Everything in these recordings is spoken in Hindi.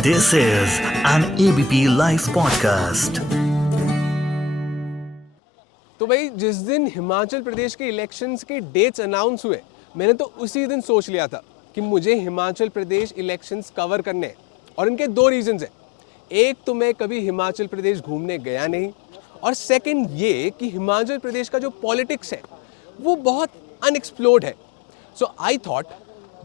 This is an ABP Life podcast. तो भाई जिस दिन हिमाचल प्रदेश के इलेक्शंस के डेट्स अनाउंस हुए, मैंने तो उसी दिन सोच लिया था कि मुझे हिमाचल प्रदेश इलेक्शंस कवर करने हैं। और इनके दो रीजंस हैं। एक तो मैं कभी हिमाचल प्रदेश घूमने गया नहीं, और सेकंड ये कि हिमाचल प्रदेश का जो पॉलिटिक्स है वो बहुत अनएक्सप्लोर्ड है। So I thought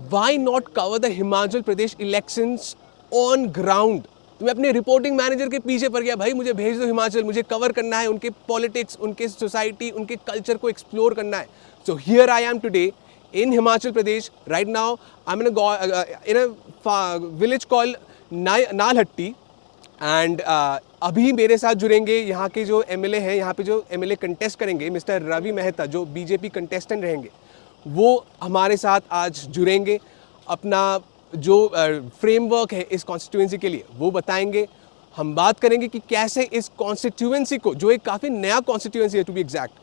why not cover the Himachal Pradesh elections on ground. तो मैं अपने रिपोर्टिंग मैनेजर के पीछे पड़ गया, भाई मुझे भेज दो हिमाचल, मुझे कवर करना है, उनके पॉलिटिक्स, उनके सोसाइटी, उनके कल्चर को एक्सप्लोर करना है। So here I am today in Himachal Pradesh. Right now I am in a village call Nalhatti, and अभी मेरे साथ जुड़ेंगे यहाँ के जो एमएलए हैं, यहाँ पे जो एमएलए कंटेस्ट करेंगे, मिस्टर रवि मेहता, जो बीजेपी कंटेस्टेंट रहेंगे, वो हमारे साथ आज जुड़ेंगे। अपना जो फ्रेमवर्क है इस कॉन्स्टिट्यूएंसी के लिए वो बताएंगे। हम बात करेंगे कि कैसे इस कॉन्स्टिट्यूएंसी को, जो एक काफ़ी नया कॉन्स्टिट्यूएंसी है टू बी एग्जैक्ट,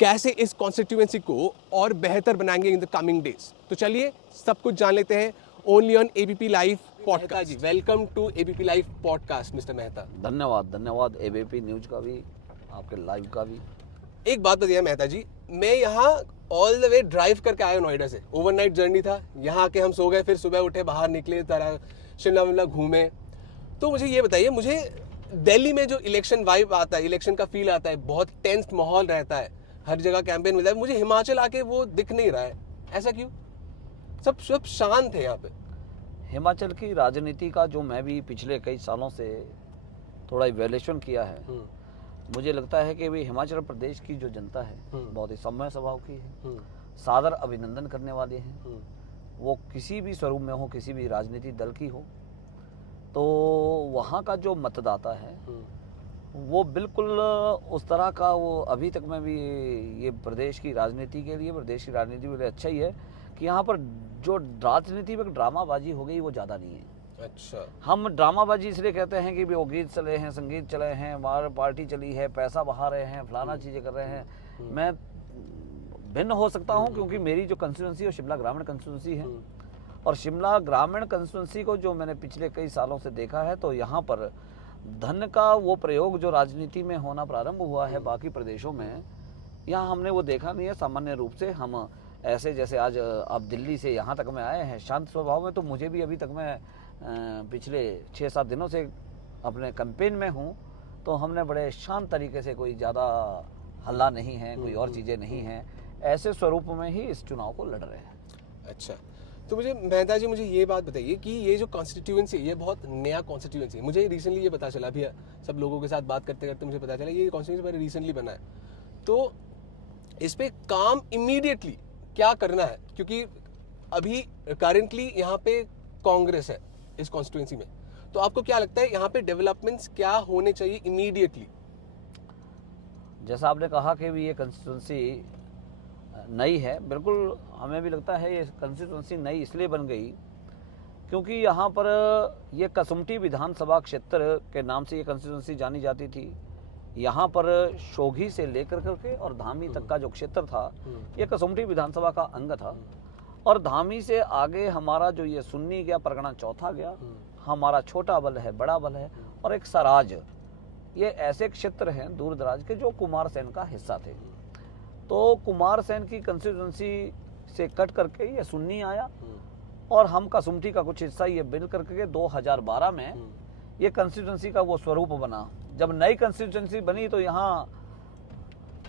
कैसे इस कॉन्स्टिट्यूएंसी को और बेहतर बनाएंगे इन द कमिंग डेज। तो चलिए सब कुछ जान लेते हैं only on ABP live podcast. जी, welcome to ABP live podcast mister Mehta. धन्यवाद एबीपी न्यूज का भी, आपके लाइव का भी। एक बात बताइए मेहता जी, मैं यहाँ ऑल द वे ड्राइव करके आया नोएडा से, ओवरनाइट जर्नी था, यहाँ आके हम सो गए, फिर सुबह उठे, बाहर निकले, तरह शिमला विमला घूमे। तो मुझे ये बताइए, मुझे दिल्ली में जो इलेक्शन वाइब आता है, इलेक्शन का फील आता है, बहुत टेंस माहौल रहता है, हर जगह कैंपेन मिलता है, मुझे हिमाचल आके वो दिख नहीं रहा है। ऐसा क्यों? सब शांत है यहाँ पे। हिमाचल की राजनीति का जो मैं भी पिछले कई सालों से थोड़ा इवैल्यूएशन किया है, मुझे लगता है कि भी हिमाचल प्रदेश की जो जनता है बहुत ही सौम्य स्वभाव की है, सादर अभिनंदन करने वाले हैं। वो किसी भी स्वरूप में हो, किसी भी राजनीतिक दल की हो, तो वहाँ का जो मतदाता है वो बिल्कुल उस तरह का, वो अभी तक में भी ये प्रदेश की राजनीति के लिए अच्छा ही है कि यहाँ पर जो राजनीति में ड्रामाबाजी हो गई वो ज़्यादा नहीं है। अच्छा, हम ड्रामाबाजी इसलिए कहते हैं कि भी वो गीत चले हैं, संगीत चले हैं, बाहर पार्टी चली है, पैसा बहा रहे हैं, फलाना चीज़ें कर रहे हैं। मैं भिन्न हो सकता हूं क्योंकि मेरी जो कंस्टिट्यूंसी है शिमला ग्रामीण कंस्टिट्यूंसी है, और शिमला ग्रामीण कंस्टिट्यूंसी को जो मैंने पिछले कई सालों से देखा है, तो यहाँ पर धन का वो प्रयोग जो राजनीति में होना प्रारंभ हुआ है बाकी प्रदेशों में, यहाँ हमने वो देखा नहीं है। सामान्य रूप से हम ऐसे, जैसे आज आप दिल्ली से यहाँ तक में आए हैं शांत स्वभाव में, तो मुझे भी अभी तक मैं पिछले 6-7 दिनों से अपने कैंपेन में हूँ, तो हमने बड़े शांत तरीके से, कोई ज़्यादा हल्ला नहीं है, कोई और चीज़ें नहीं हैं, ऐसे स्वरूप में ही इस चुनाव को लड़ रहे हैं। अच्छा, तो मुझे मेहता जी, मुझे ये बात बताइए कि ये जो कॉन्स्टिट्यूएंसी, ये बहुत नया कॉन्स्टिट्यूएंसी है। मुझे रिसेंटली ये पता चला, भी सब लोगों के साथ बात करते करते मुझे पता चला ये कॉन्स्टिट्यूएंसी बड़ा रिसेंटली बना है। तो इस पे काम इमीडिएटली क्या करना है? क्योंकि अभी करेंटली यहाँ पे कांग्रेस है इस कॉन्स्टिट्यूएंसी में, तो आपको क्या लगता है यहाँ पे डेवलपमेंट्स क्या होने चाहिए इमीडिएटली? जैसा आपने कहा कि भी ये कंस्टिट्यूंसी नई है, बिल्कुल हमें भी लगता है ये कंस्टिट्यूंसी नई इसलिए बन गई क्योंकि यहाँ पर ये कसुम्पटी विधानसभा क्षेत्र के नाम से ये कंस्टिट्यूंसी जानी जाती थी। यहाँ पर शोघी से लेकर करके और धामी तक का जो क्षेत्र था, ये कसुम्पटी विधानसभा का अंग था, और धामी से आगे हमारा जो ये सुन्नी गया, परगना चौथा गया, हमारा छोटा बल है, बड़ा बल है, और एक सराज, ये ऐसे क्षेत्र हैं दूर दराज के जो कुमार सेन का हिस्सा थे। तो कुमार सेन की कंस्टिट्यूंसी से कट करके ये सुन्नी आया, और हम कसुम्पटी का कुछ हिस्सा ये मिल करके 2012 में ये कंस्टिट्यूंसी का वो स्वरूप बना। जब नई कंस्टिट्यूंसी बनी तो यहाँ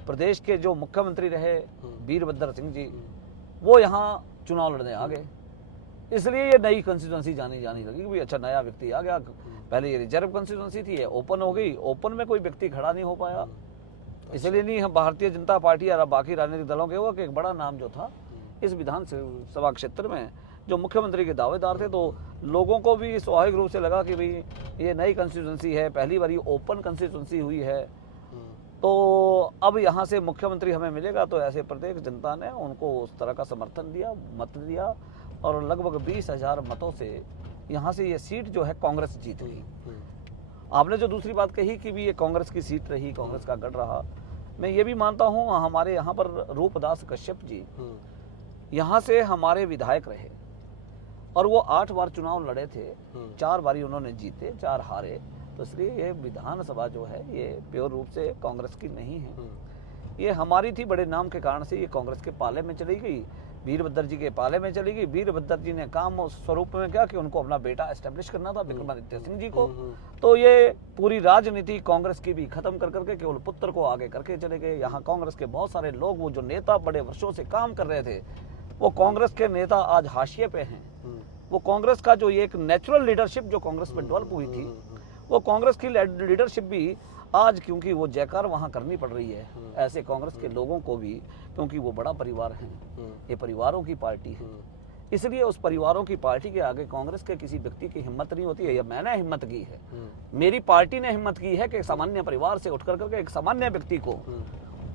प्रदेश के जो मुख्यमंत्री रहे वीरभद्र सिंह जी, वो यहाँ चुनाव लड़ने आ गए, इसलिए ये नई कंस्टिट्यूंसी जानी लगी कि अच्छा नया व्यक्ति आ गया। पहले ये रिजर्व कंस्टिट्यूंसी थी, ये ओपन हो गई, ओपन में कोई व्यक्ति खड़ा नहीं हो पाया, इसलिए नहीं हम भारतीय जनता पार्टी और बाकी राजनीतिक दलों के वो एक बड़ा नाम जो था इस विधानसभा क्षेत्र में, जो मुख्यमंत्री के दावेदार थे, तो लोगों को भी स्वाभाविक रूप से लगा कि भाई ये नई कंस्टिट्यूंसी है, पहली बार ओपन कंस्टिट्यूंसी हुई है, तो अब यहाँ से मुख्यमंत्री हमें मिलेगा। तो ऐसे प्रत्येक जनता ने उनको उस तरह का समर्थन दिया, मत दिया, और लगभग 20,000 मतों से यहाँ से ये सीट जो है कांग्रेस जीत गई। आपने जो दूसरी बात कही कि भी ये कांग्रेस की सीट रही, कांग्रेस का गढ़ रहा, मैं ये भी मानता हूँ। हमारे यहाँ पर रूपदास कश्यप जी यहाँ से हमारे विधायक रहे और वो 8 बार चुनाव लड़े थे, 4 बारी उन्होंने जीते, 4 हारे। तो इसलिए ये विधानसभा जो है ये प्योर रूप से कांग्रेस की नहीं है, ये हमारी थी। बड़े नाम के कारण से ये कांग्रेस के पाले में चली गई, वीरभद्र जी के पाले में चली गई। वीरभद्र जी ने काम उस स्वरूप में क्या कि उनको अपना बेटा एस्टेब्लिश करना था, विक्रमादित्य सिंह जी को। तो ये पूरी राजनीति कांग्रेस की भी खत्म कर करके केवल पुत्र को आगे करके चले गए। यहाँ कांग्रेस के बहुत सारे लोग, वो जो नेता बड़े वर्षों से काम कर रहे थे, वो कांग्रेस के नेता आज हाशिए पे हैं। वो कांग्रेस का जो ये एक नेचुरल लीडरशिप जो कांग्रेस में डेवलप हुई थी, वो कांग्रेस की लीडरशिप भी आज क्योंकि वो जयकार वहाँ करनी पड़ रही है ऐसे कांग्रेस के लोगों को भी, क्योंकि वो बड़ा परिवार है, ये परिवारों की पार्टी है। इसलिए उस परिवारों की पार्टी के आगे कांग्रेस के किसी व्यक्ति की हिम्मत नहीं होती है। या मैंने हिम्मत की है, मेरी पार्टी ने हिम्मत की है कि एक सामान्य परिवार से उठ करके एक सामान्य व्यक्ति को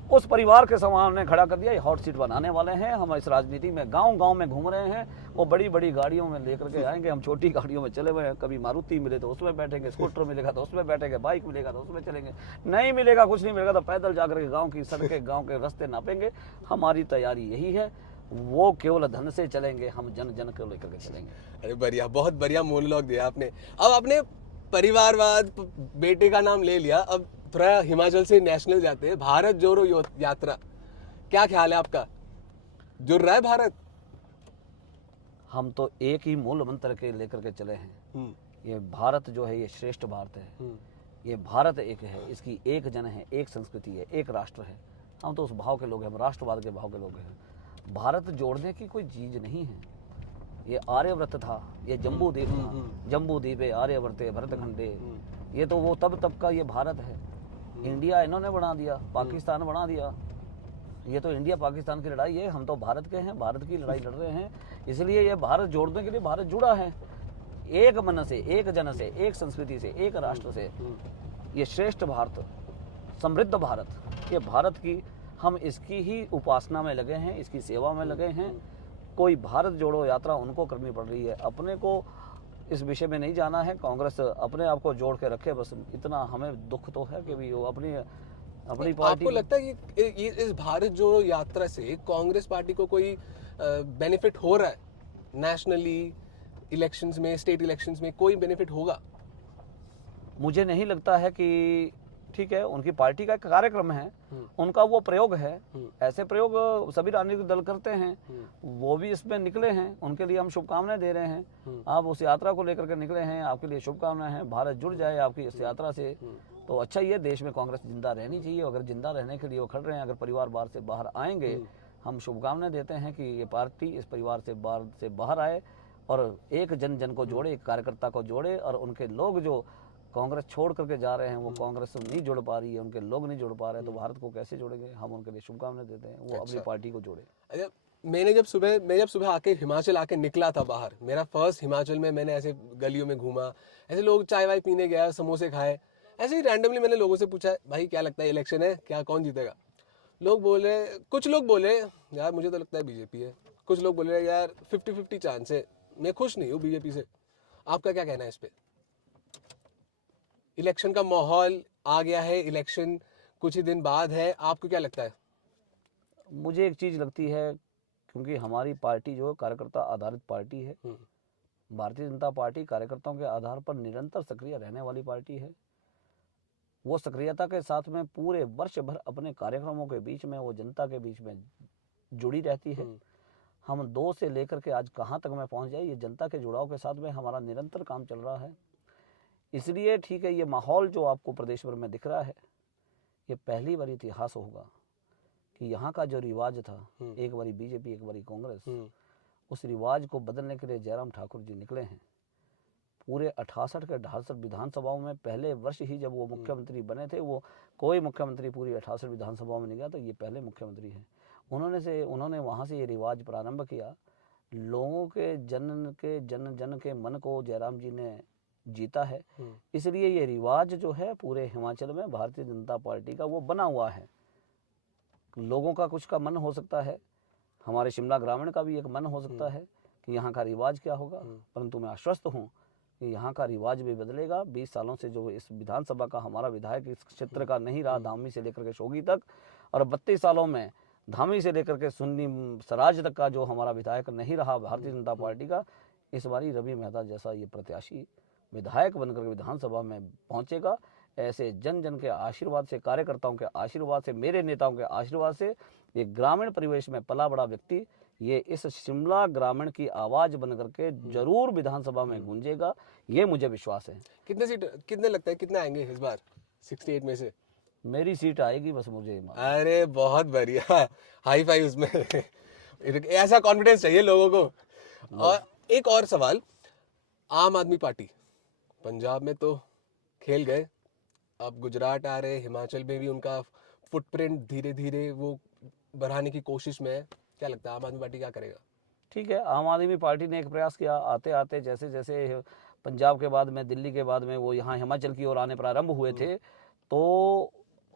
उस परिवार के सामने खड़ा कर दिया। ये हॉट सीट बनाने वाले हैं। हम इस राजनीति में गांव-गांव में घूम रहे हैं, वो बड़ी-बड़ी गाड़ियों में लेकर के आएंगे, हम छोटी गाड़ियों में चले हुए हैं। कभी मारुति मिले तो उसमें बैठेंगे, स्कूटर मिलेगा तो उसमें बैठेंगे, बाइक मिलेगा तो उसमें चलेंगे, नहीं मिलेगा, कुछ नहीं मिलेगा तो पैदल जाकर के गाँव की सड़कें, गाँव के रास्ते नापेंगे। हमारी तैयारी यही है। वो केवल धन से चलेंगे, हम जन जन को लेकर के चलेंगे। अरे बढ़िया, बहुत बढ़िया मोनोलॉग दिया आपने। अब आपने परिवारवाद, बेटे का नाम ले लिया, अब थोड़ा हिमाचल से नेशनल जाते हैं। भारत जोड़ो यात्रा, क्या ख्याल है आपका? जुड़ रहा है भारत? हम तो एक ही मूल मंत्र के लेकर के चले हैं। ये भारत जो है ये श्रेष्ठ भारत है। ये भारत एक है, इसकी एक जन है, एक संस्कृति है, एक राष्ट्र है। हम तो उस भाव के लोग हैं, हम राष्ट्रवाद के भाव के लोग हैं। भारत जोड़ने की कोई चीज नहीं है। ये आर्यव्रत था, ये जम्बू द्वीप था, जम्बू द्वीपे आर्यवर्ते भरतखंडे, ये तो वो तब का ये भारत है। इंडिया इन्होंने बना दिया, पाकिस्तान बना दिया। ये तो इंडिया पाकिस्तान की लड़ाई है, हम तो भारत के हैं, भारत की लड़ाई लड़ रहे हैं। इसलिए ये भारत जोड़ने के लिए भारत जुड़ा है, एक मन से, एक जन से, एक संस्कृति से, एक राष्ट्र से। ये श्रेष्ठ भारत, समृद्ध भारत, ये भारत की हम इसकी ही उपासना में लगे हैं, इसकी सेवा में लगे हैं। कोई भारत जोड़ो यात्रा उनको करनी पड़ रही है, अपने को इस विषय में नहीं जाना है। कांग्रेस अपने आप को जोड़ के रखे, बस इतना हमें दुख तो है कि भी वो अपनी पार्टी। आपको लगता है कि ये इस भारत जोड़ो यात्रा से कांग्रेस पार्टी को कोई बेनिफिट हो रहा है? नेशनली इलेक्शंस में, स्टेट इलेक्शंस में कोई बेनिफिट होगा? मुझे नहीं लगता है कि ठीक है, उनकी पार्टी का एक कार्यक्रम है, उनका वो प्रयोग है। ऐसे प्रयोग सभी राजनीतिक दल करते हैं, वो भी इसमें निकले हैं, उनके लिए हम शुभकामनाएं दे रहे हैं। आप उस यात्रा को लेकर के निकले हैं, आपके लिए शुभकामनाएं हैं। भारत जुड़ जाए आपकी इस यात्रा से तो अच्छा ही है। देश में कांग्रेस जिंदा रहनी चाहिए, अगर जिंदा रहने के लिए वो खड़ रहे हैं, अगर परिवार बाहर से बाहर आएंगे, हम शुभकामनाएं देते हैं कि ये पार्टी इस परिवार से बाहर आए और एक जन जन को जोड़े, एक कार्यकर्ता को जोड़े। और उनके लोग जो कांग्रेस छोड़ करके जा रहे हैं, वो कांग्रेस से नहीं जुड़ पा रही है, उनके लोग नहीं जुड़ पा रहे हैं, तो भारत को कैसे जोड़ेंगे? हम उनके लिए शुभकामनाएं देते हैं, वो अपनी पार्टी को जोड़े। अच्छा, मैं जब सुबह आके हिमाचल आके निकला था बाहर, मेरा फर्स्ट हिमाचल में मैंने ऐसे गलियों में घूमा, ऐसे लोग चाय वाय पीने गया, समोसे खाए, ऐसे ही रैंडमली मैंने लोगों से पूछा, भाई क्या लगता है इलेक्शन है, क्या कौन जीतेगा? कुछ लोग बोले यार मुझे तो लगता है बीजेपी है, कुछ लोग बोले यार 50-50 चांस है, मैं खुश नहीं हूँ बीजेपी से। आपका क्या कहना है इस पे? इलेक्शन का माहौल आ गया है, इलेक्शन कुछ ही दिन बाद है, आपको क्या लगता है? मुझे एक चीज लगती है, क्योंकि हमारी पार्टी जो कार्यकर्ता आधारित पार्टी है, भारतीय जनता पार्टी कार्यकर्ताओं के आधार पर निरंतर सक्रिय रहने वाली पार्टी है। वो सक्रियता के साथ में पूरे वर्ष भर अपने कार्यक्रमों के बीच में वो जनता के बीच में जुड़ी रहती है। हम 2 से लेकर के आज कहाँ तक में पहुँच जाए, ये जनता के जुड़ाव के साथ में हमारा निरंतर काम चल रहा है। इसलिए ठीक है, ये माहौल जो आपको प्रदेश भर में दिख रहा है, ये पहली बार इतिहास होगा कि यहाँ का जो रिवाज था, एक बारी बीजेपी एक बारी कांग्रेस, उस रिवाज को बदलने के लिए जयराम ठाकुर जी निकले हैं। पूरे 68 के 68 विधानसभाओं में पहले वर्ष ही जब वो मुख्यमंत्री बने थे, वो कोई मुख्यमंत्री पूरी 68 विधानसभाओं में नहीं गया, तो ये पहले मुख्यमंत्री हैं। उन्होंने वहाँ से ये रिवाज प्रारंभ किया। लोगों के जन के मन को जयराम जी ने जीता है। इसलिए ये रिवाज जो है पूरे हिमाचल में भारतीय जनता पार्टी का वो बना हुआ है। लोगों का कुछ का मन हो सकता है, हमारे शिमला ग्रामीण का भी एक मन हो सकता है कि यहाँ का रिवाज क्या होगा, परंतु मैं आश्वस्त हूँ कि यहाँ का रिवाज भी बदलेगा। 20 सालों से जो इस विधानसभा का हमारा विधायक इस क्षेत्र का नहीं रहा, धामी से लेकर के शोगी तक, और 32 सालों में धामी से लेकर के सुन्नी सराज तक का जो हमारा विधायक नहीं रहा भारतीय जनता पार्टी का, इस बारी रवि मेहता जैसा ये प्रत्याशी विधायक बनकर के विधानसभा में पहुंचेगा। ऐसे जन जन के आशीर्वाद से, कार्यकर्ताओं के आशीर्वाद से, मेरे नेताओं के आशीर्वाद से, ये ग्रामीण परिवेश में पला बड़ा व्यक्ति ये इस शिमला ग्रामीण की आवाज बनकर के जरूर विधानसभा में गूंजेगा, ये मुझे विश्वास है। कितने लगता है कितने आएंगे इस बार 68 में से? मेरी सीट आएगी बस मुझे। अरे बहुत बढ़िया, हाई फाई उसमें। ऐसा कॉन्फिडेंस चाहिए लोगों को। और एक और सवाल, आम आदमी पार्टी पंजाब में तो खेल गए, अब गुजरात आ रहे, हिमाचल में भी उनका फुटप्रिंट धीरे धीरे वो बढ़ाने की कोशिश में है। क्या लगता है आम आदमी पार्टी क्या करेगा? ठीक है, आम आदमी पार्टी ने एक प्रयास किया, आते आते जैसे जैसे पंजाब के बाद में, दिल्ली के बाद में वो यहाँ हिमाचल की ओर आने प्रारंभ हुए थे, तो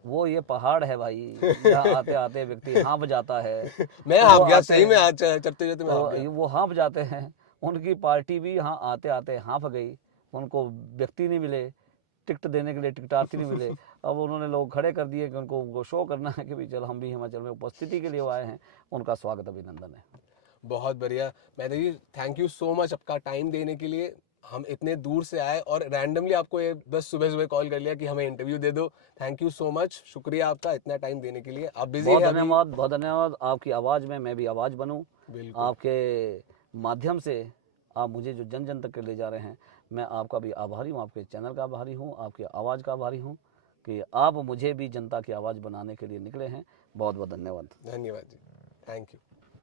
वो ये पहाड़ है भाई, यहाँ आते आते व्यक्ति हाँफ जाता है। मैं हाँफ गया सही में, आज चलते चलते मैं हाँफ गया। वो हाँफ जाते हैं, उनकी पार्टी भी यहाँ आते आते हाँफ गई, उनको व्यक्ति नहीं मिले, टिकट देने के लिए टिकटार्थी नहीं मिले। अब उन्होंने लोग खड़े कर दिए कि उनको शो करना है कि भाई चल हम भी हिमाचल में उपस्थिति के लिए आए हैं। उनका स्वागत अभिनंदन है। बहुत बढ़िया। मैं जी थैंक यू सो मच आपका टाइम देने के लिए। हम इतने दूर से आए और रैंडमली आपको ये बस सुबह सुबह कॉल कर लिया कि हमें इंटरव्यू दे दो। थैंक यू सो मच, शुक्रिया आपका इतना टाइम देने के लिए। आप बिजी हैं? बहुत धन्यवाद। आपकी आवाज़ में मैं भी आवाज़ बनूं, आपके माध्यम से आप मुझे जो जन जन तक के ले जा रहे हैं, मैं आपका भी आभारी हूँ, आपके चैनल का आभारी हूँ, आपकी आवाज़ का आभारी हूँ कि आप मुझे भी जनता की आवाज़ बनाने के लिए निकले हैं। बहुत बहुत धन्यवाद। धन्यवाद जी, थैंक यू।